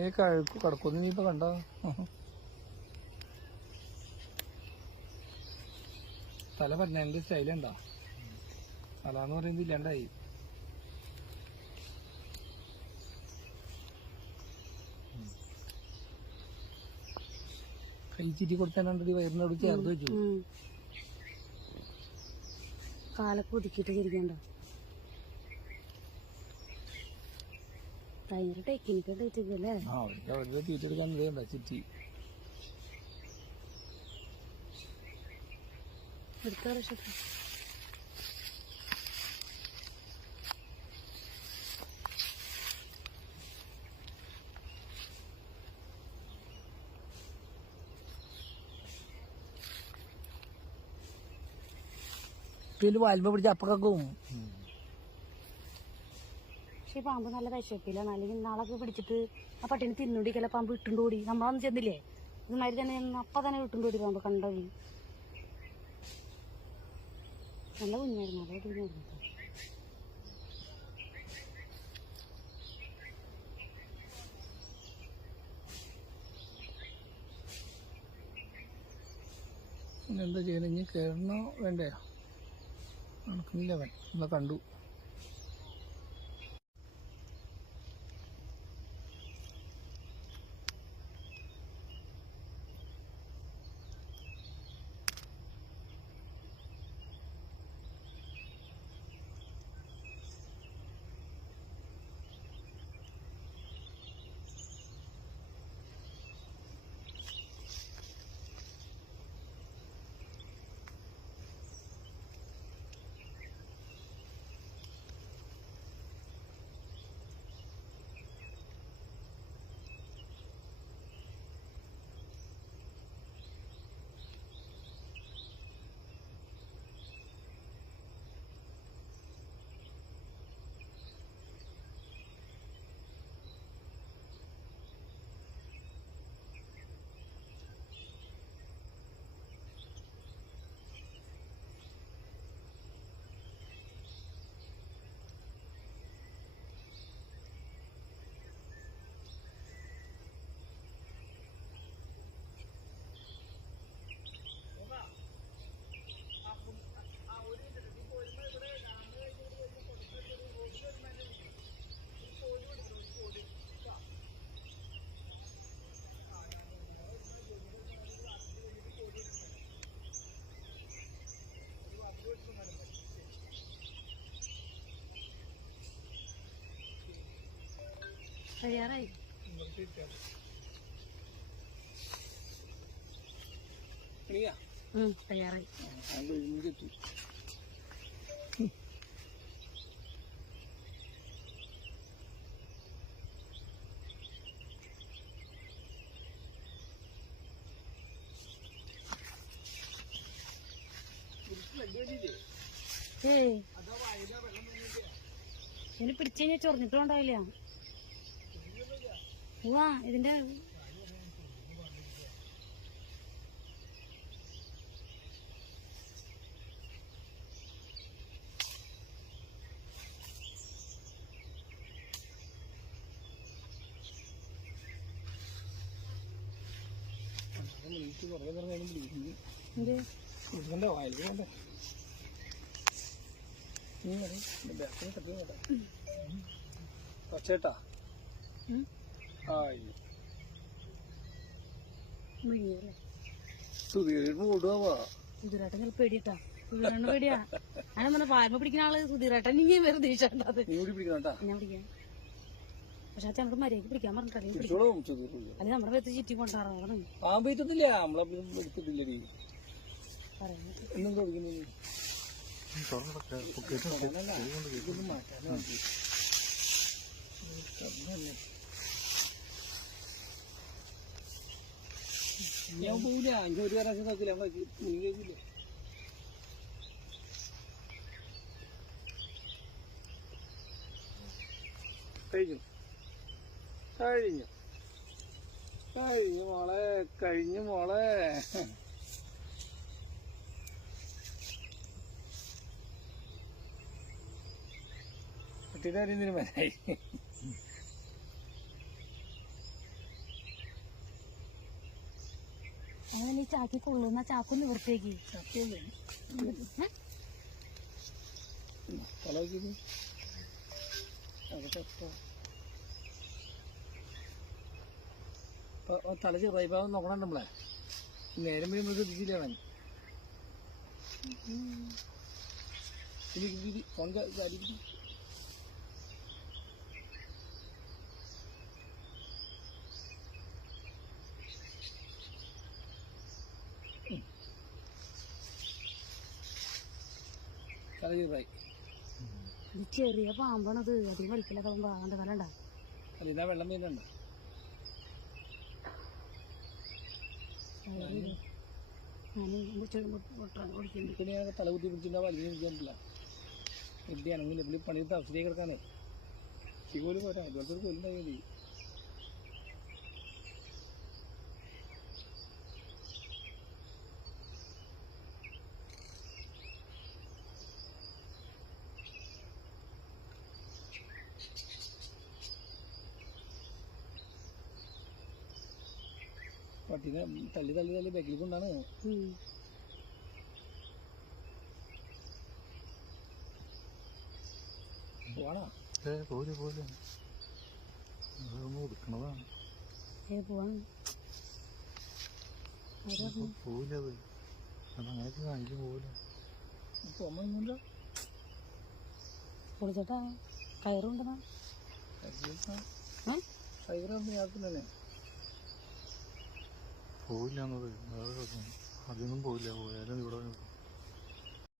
ഏ കഴുക്ക് കിടക്കുന്നു നീ ഇപ്പൊ കണ്ട? തല പറഞ്ഞതിന്റെ സ്റ്റൈലുണ്ടോ തല എന്ന് പറയുന്നത് ഇല്ലാണ്ടായി. കൈ ചിറ്റി കൊടുത്താണ്ടി വയറിനോട് ചേർത്ത് വെച്ചു. കാലൊക്കെ ഒതുക്കിയിട്ട് തിരിക്കണ്ട ഭയങ്കര ആ അവർക്ക് അവരുടെ തീറ്റ എടുക്കാൻ ചിറ്റി. വർഷത്തെ ഇതിൽ വാൽമ പിടിച്ച അപ്പക്കും പക്ഷെ ഈ പാമ്പ് നല്ല വിശപ്പിലാണ് അല്ലെങ്കിൽ നാളൊക്കെ പിടിച്ചിട്ട് ആ പട്ടിനെ തിന്നുടിക്കല പാമ്പ് ഇട്ടുകൊണ്ട് ഓടി നമ്മളൊന്നും ചെന്നില്ലേ? ഇതുമാതിരി തന്നെ അപ്പൊ തന്നെ ഇട്ടുകൊണ്ട് ഓടി പാമ്പ് കണ്ടവി നല്ല കുഞ്ഞായിരുന്നു. അതേ കുഞ്ഞായിരുന്നു. എന്താ ചെയ്യുന്നത് ഇനി കയറണോ വേണ്ടയോ നടക്കുന്നില്ല അവൻ. നമ്മളെ കണ്ടു. തയ്യാറായി. കഴിയാറായി ഏയ്. ഇതിന് പിടിച്ചു കഴിഞ്ഞാൽ ചൊറിഞ്ഞിട്ടും ഉണ്ടാവില്ല വാ ഇതിന്റെ വിളിക്കണ്ടോ വയലിൽ പോകണ്ടേ നീ വരെ ബാക്കിൽ തട്ടി കേട്ടാ. പക്ഷേട്ടാ സുധീറേട്ടൻ ചിലപ്പോ പേടിയിട്ടാ. സുധീറേട്ടൻ പേടിയാ. ഞാൻ പറഞ്ഞ പായ്മ പിടിക്കുന്ന ആൾ സുധീറേട്ടൻ ഇനി വെറുതെ ഇഷ്ടണ്ടത് നീ കൂടി പിടിക്കണം കേട്ടാ. ഞാൻ പിടിക്കാം. പക്ഷെ ആ ചങ്ങട് മര്യാദയ്ക്ക് പിടിക്കാൻ പറഞ്ഞിട്ടല്ലേ അല്ലെങ്കിൽ നമ്മുടെ പേത്ത് ചുറ്റി കൊണ്ടാറാണ് പാമ്പ് എത്തത്തില്ല നമ്മളെപ്പോഴും എടുത്തിട്ടില്ലടി. പറയുന്നത് എന്നും തുടങ്ങുന്നു ഇതൊന്നും മാറ്റാൻ വേണ്ടി തന്നെ. ഞാൻ പോയില്ല. ഒരു പ്രാവശ്യം നോക്കില്ല കഴിഞ്ഞു. കഴിഞ്ഞു. കഴിഞ്ഞു മോളെ. കഴിഞ്ഞു മോളെ. കുട്ടിയുടെ കാര്യം തീരുമാനമായി അങ്ങനെ ഈ ചാക്കി കൊള്ളുന്ന ചാക്കൊന്ന് നിവർത്തേക്ക് തല ചെറുതായി. ഇപ്പൊ നോക്കണം നമ്മളെ. നേരം വരുമ്പോൾ ശ്രദ്ധിച്ചില്ല അവൻ? ഇനി ഇത് ഫോൺ കാര്യം ചെറുതായി ഇത് ചെറിയ പാമ്പാണത്. അധികം പാമ്പ് അവന്റെ തല ഉണ്ടാവും അതിനാ വെള്ളം ഞാൻ ഞാൻ തല കുത്തി പിടിച്ചിട്ട് വലിയ എവിടെ പണിയെടുത്ത് അവസ്ഥയിൽ കിടക്കാണ്. ശിവോൽ പോരാ. അതുപോലത്തെ ഒരു പട്ടിനെ തല്ലി തല്ലി തല്ലി ബാക്കിൽ കൊണ്ടാണ്. പോവാണോ. പോലെ പോലെ കാണിക്കും പോവില്ല. കയറുണ്ടെന്നാ ഏ? ടൈഗറാണ് പോവില്ല എന്നത്. അതൊന്നും പോവില്ല പോയാലും ഇവിടെ